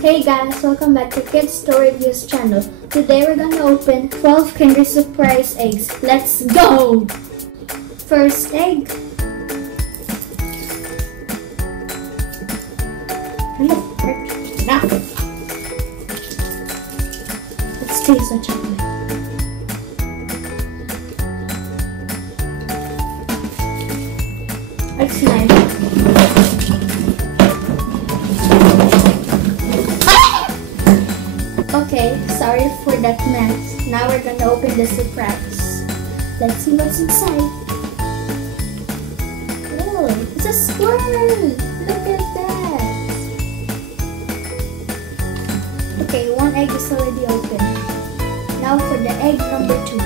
Hey guys, welcome back to Kids Store Reviews channel. Today we're gonna open 12 Kinder Surprise eggs. Let's go! First egg. Nothing. Let's taste the chocolate. It's nice. Okay, sorry for that mess. Now we're gonna open the surprise. Let's see what's inside. Oh, it's a squirrel! Look at that! Okay, one egg is already open. Now for the egg number 2.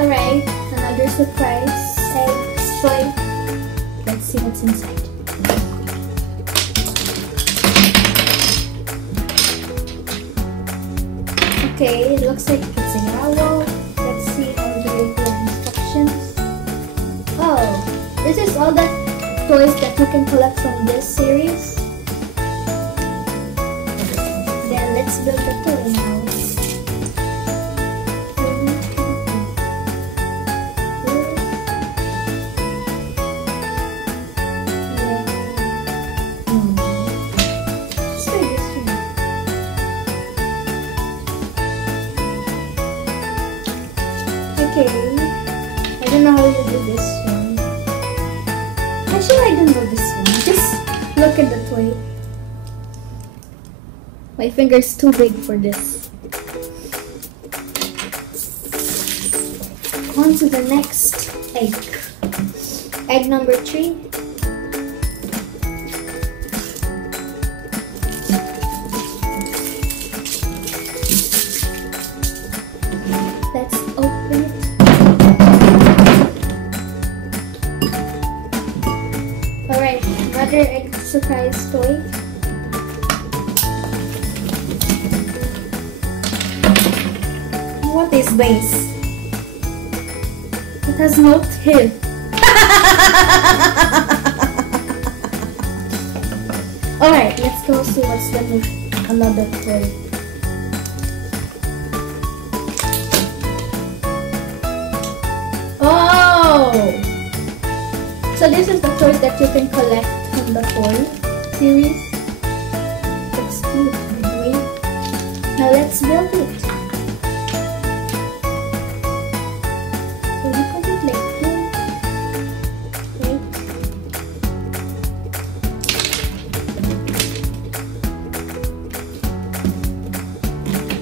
Alright, another surprise egg toy. Let's see what's inside. Okay, it looks like it's a yellow. Let's see all the instructions. Oh, this is all the toys that you can collect from this series. Then let's build the toy now. Okay, I don't know how to do this one. Actually, I don't know this one. Just look at the toy. My finger's too big for this. On to the next egg. Egg number 3. Let's open it. Alright, another egg surprise toy. What is this? It has no teeth. Alright, let's go see what's the another toy. Oh! So this is the toys that you can collect from the toy series. It's cute, by the way. Now let's build it. So you put it like this. Right?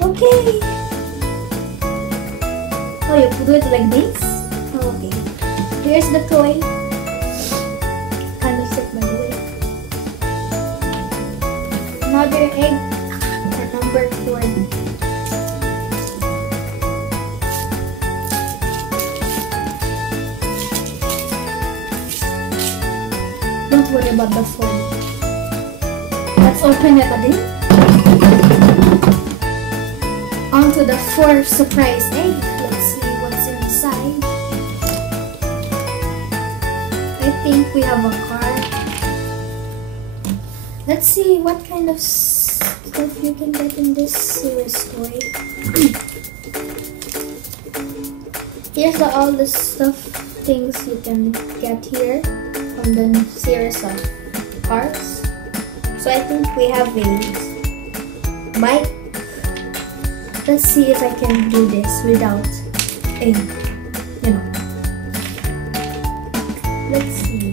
Okay. Oh, you do it like this? Okay. Here's the toy. Kind of sick, by the way. Another egg for number 4. Don't worry about the foil. Let's open it again. On to the 4th surprise egg. Let's see what's inside. I think we have a car. Let's see what kind of stuff you can get in this series toy. Here's all the things you can get here from the series of cars. So I think we have a bike. Let's see if I can do this without a, Let's see.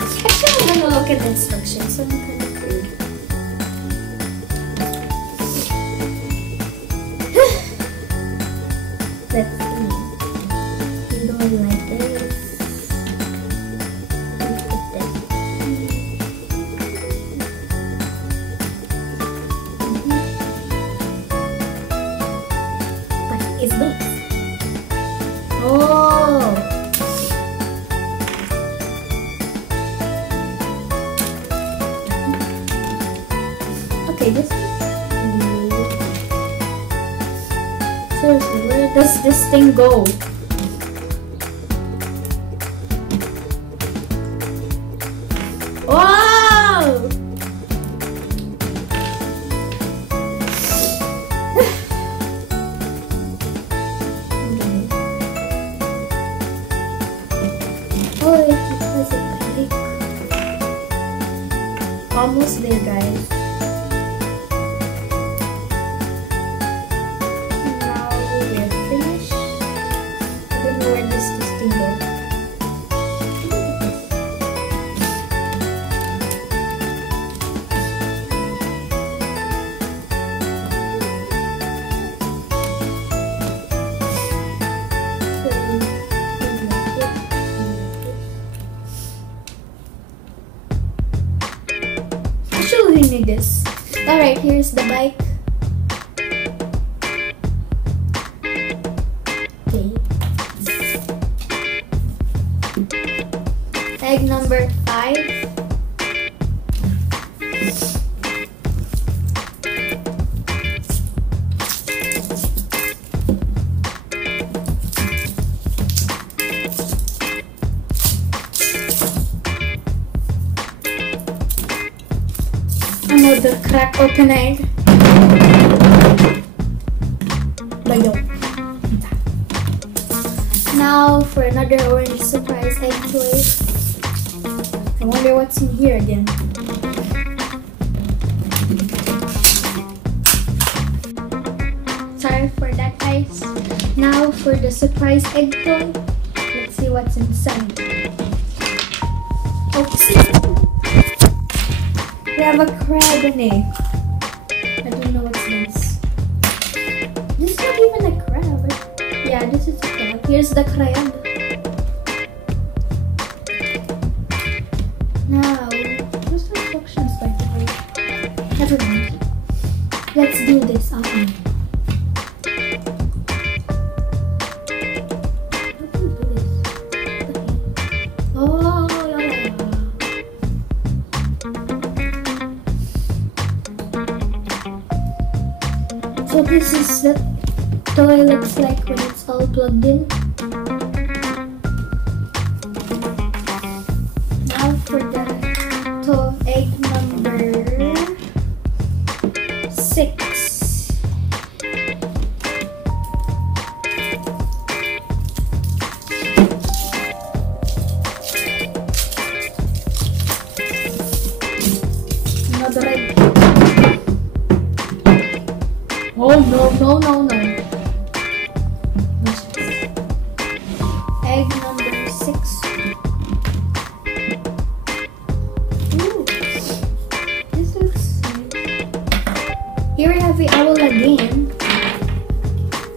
Actually, I'm gonna look at the instructions. I'm kind of weird. Let's see. You don't like this. What is this? Oh! Okay, this is weird. Seriously, where does this thing go? Wow! Oh, it has a click. Almost there, guys. Now we're finished. I don't know where this thing goes. We need this. Alright, here's the bike. Okay. Egg number 5. Another crack open egg. Bayo. Now for another orange surprise egg toy. I wonder what's in here again. Sorry for that, guys. Now for the surprise egg toy. Let's see what's inside. Oopsie. We have a crab in it. I don't know what's this. This is not even a crab. Yeah, this is a crab. Here's the crab. Now, there's no instructions by the way. Never mind. Let's do this. How do you do this? Okay. Oh, yeah. So this is the toy looks like when it's all plugged in. Now for the egg number 6. Another egg. Oh no. Egg number 6. Ooh, this looks nice. Here we have the owl again.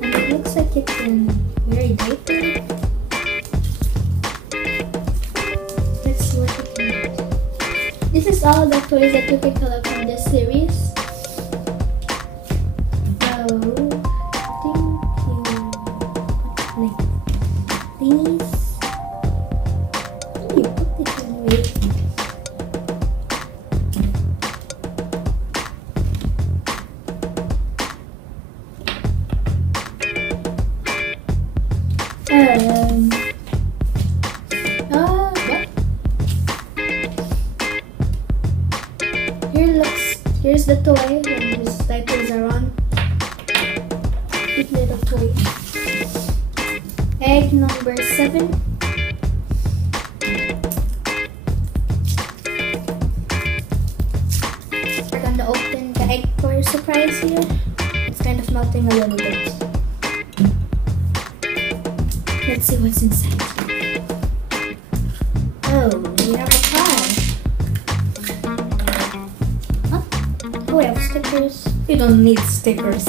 And it looks like it's in very diaper. Let's see what it is. This is all the toys that you can collect from this series. What? Here's the toy when his diapers are on. Cute little toy. Egg number 7. We're gonna open the egg for surprise here. It's kind of melting a little bit. Let's see what's inside. Oh, we have a car. Huh? Oh, we have stickers. We don't need stickers.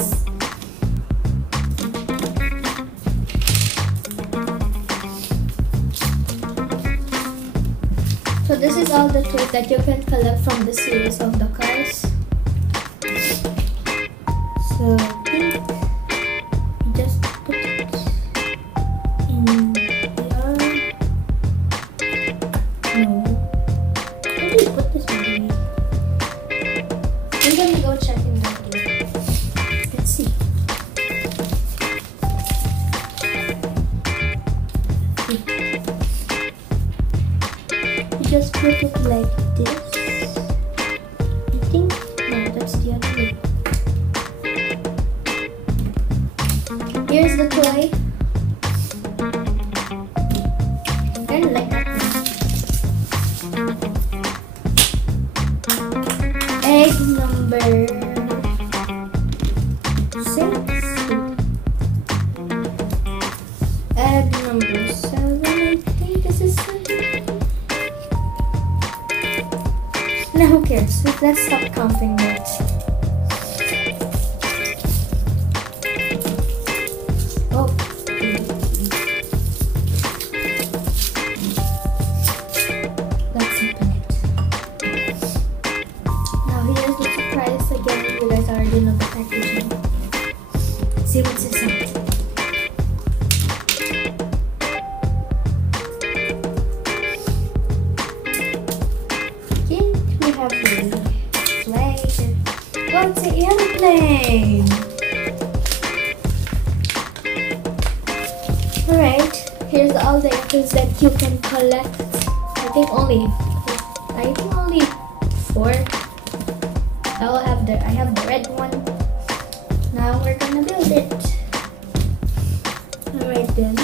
So this is all the toys that you can collect from the series of the cars. So I think you just put it in here. No. Where do you put this one? I'm gonna go check. number 6. And number 7, I think this is 7. Now who cares? Let's stop counting that. Oh. Let's open it. Now here's the surprise again. You guys already know the packaging. See what's inside. Oh, it's an airplane! Alright, here's all the items that you can collect. I think only 4. I have the red one. Now we're gonna build it. Alright then.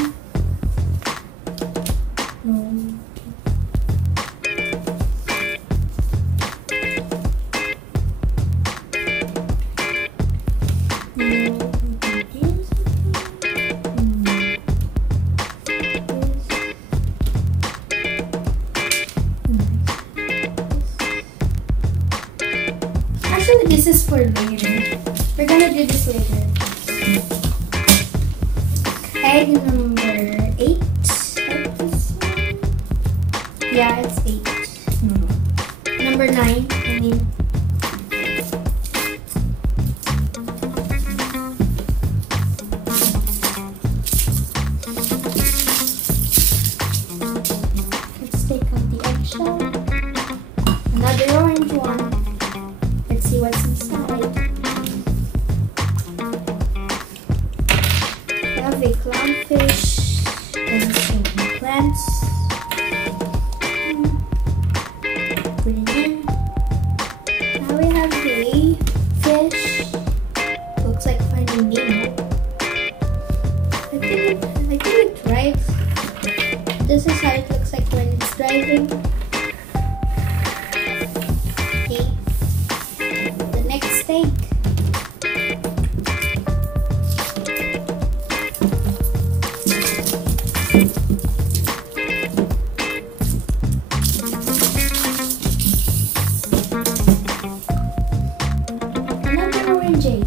Actually, this is for later. We're gonna do this later. Egg number 8. Yeah, it's 8. Number 9, I mean. Let's take out the eggshell. Another orange one. Let's see what's inside. We have a clownfish and some plants. Put it in. Now we have a fish. Looks like Finding Nemo. I think it drives. This is how it looks like when it's driving. Okay. The next steak. Another orange egg.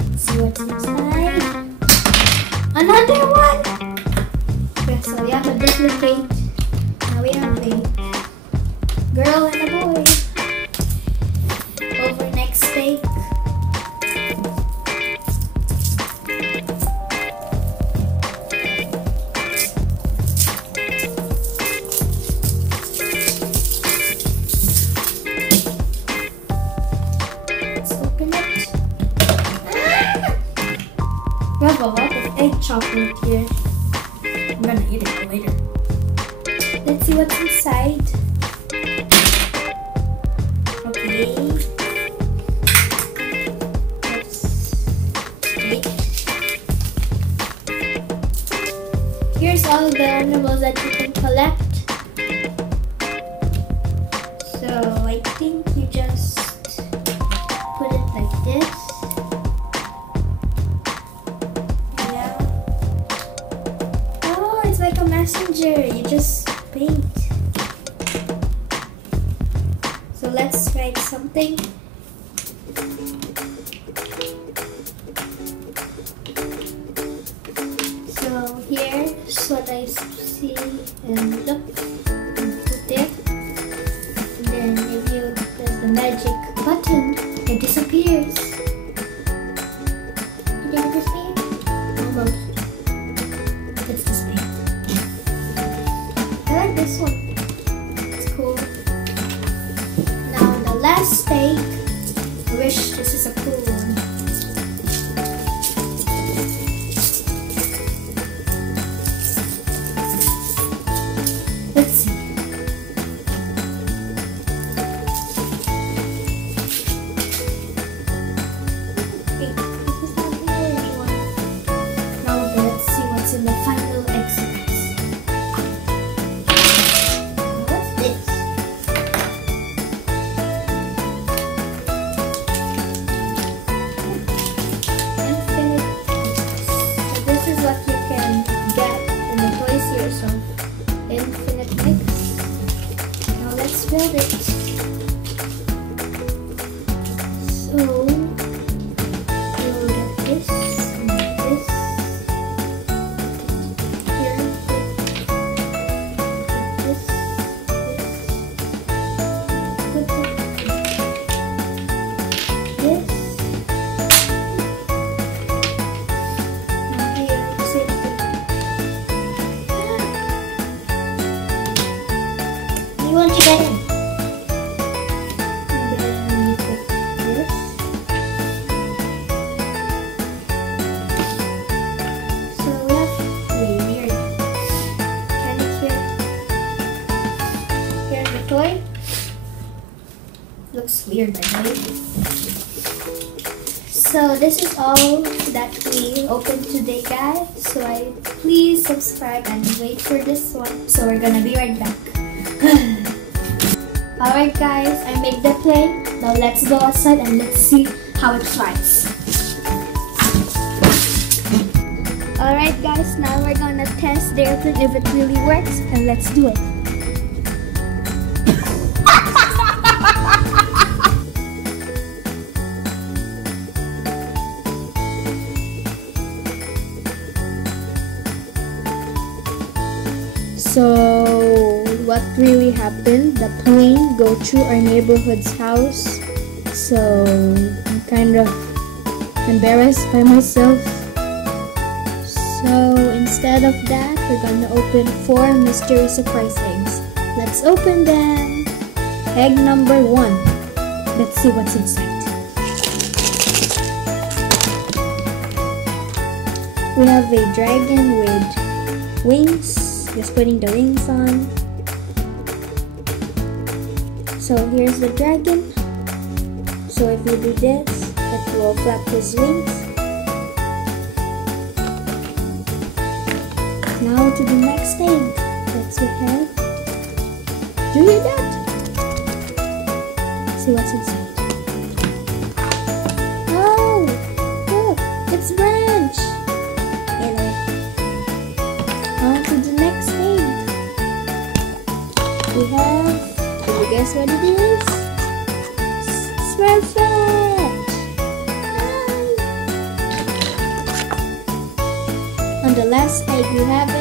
Let's see what's inside. Another one! Okay, so we have a duplicate. Now we have a girl and a boy. Over next steak. Let's open it. We have a lot of egg chocolate here. I'm gonna eat it later. Let's see what's inside. Okay. Here's all the animals that you can collect. So I think you just put it like this. Yeah. Oh, it's like a messenger. You just paint. So let's write something. So here's what I see and look and put it. And then if you press the magic button, it disappears. Did it disappear? Almost. It's disappeared. I like this one. It's cool. Now the last steak. I wish this is a cool one. Let's see. Okay, this is not very one. Now let's see what's in the final exercise. What's this? Looks weird, by the way. So this is all that we opened today, guys. So please subscribe and wait for this one. So we're gonna be right back. Alright guys, I made the plane. Now let's go outside and let's see how it flies. Alright guys, now we're gonna test the airplane if it really works, and let's do it. So what really happened? The plane go through our neighborhood's house. So I'm kind of embarrassed by myself. So instead of that, we're gonna open 4 mystery surprise eggs. Let's open them. Egg number 1. Let's see what's inside. We have a dragon with wings. Just putting the wings on. So here's the dragon. So if you do this, it will flap his wings. Now to the next egg. Let's have. Do you hear that? Let's see what's inside. Oh, look, it's branch. On to the next egg. We have, can you guess what it is? Smurfette! On the last egg we have a,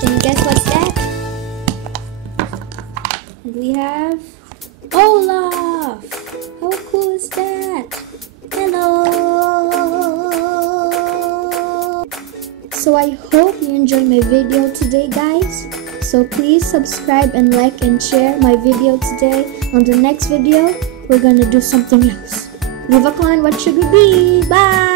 can you guess what's that? And we have Olaf! How cool is that? Hello! So I hope you enjoyed my video today, guys. So please subscribe and like and share my video today. On the next video, we're gonna do something else. Leave a comment what should we be. Bye!